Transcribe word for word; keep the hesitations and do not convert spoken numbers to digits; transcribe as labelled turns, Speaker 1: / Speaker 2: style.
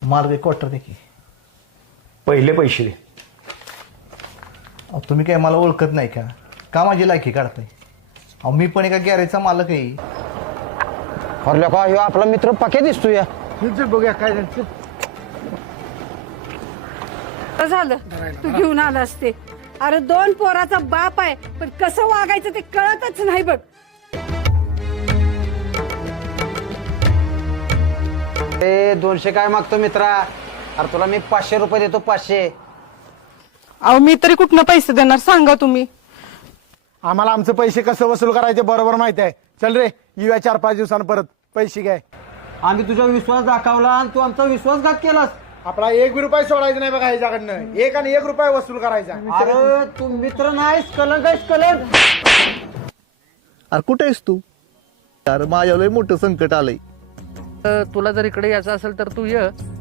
Speaker 1: माल एक क्वार्टर दे की.
Speaker 2: पहिले पैसे दे.
Speaker 1: अहो तुम्ही काय मला ओळखत नाही का? का माझी लायकी काढताय? अहो मी पण एका गॅरेजचा मालक आहे.
Speaker 3: अरे का ह्यो आपला मित्र पके दिसतो या.
Speaker 1: बघूया काय झालं.
Speaker 4: झालं तू घेऊन आला असते. अरे दोन पोराचा बाप आहे पण कसं वागायचं ते कळतच नाही बघ.
Speaker 3: ए दोनशे काय मागतो मित्रा? अरे तुला मी पाचशे रुपये देतो पाचशे.
Speaker 5: अहो मी तरी कुठनं पैसे देणार सांगा तुम्ही.
Speaker 6: आम्हाला आमचे पैसे कसं वसूल करायचे बरोबर माहिती आहे. चल रे येऊया चार पाच दिवसांनी परत. पैसे घ्याय.
Speaker 3: आम्ही तुझा विश्वास दाखवला आणि तू आमचा विश्वासघात केलास.
Speaker 6: आपला एक बी रुपये सोडायचा नाही बघा ह्याच्याकडनं. एक आणि एक रुपये वसूल करायचा.
Speaker 3: अरे तू मित्र नाहीस कलंक आहेस कलंक.
Speaker 1: अरे कुठे आहेस तू? अरे माझ्यावर लय मोठं संकट आलंय.
Speaker 7: तुला जर इकडे यायचं असेल तर तू ये.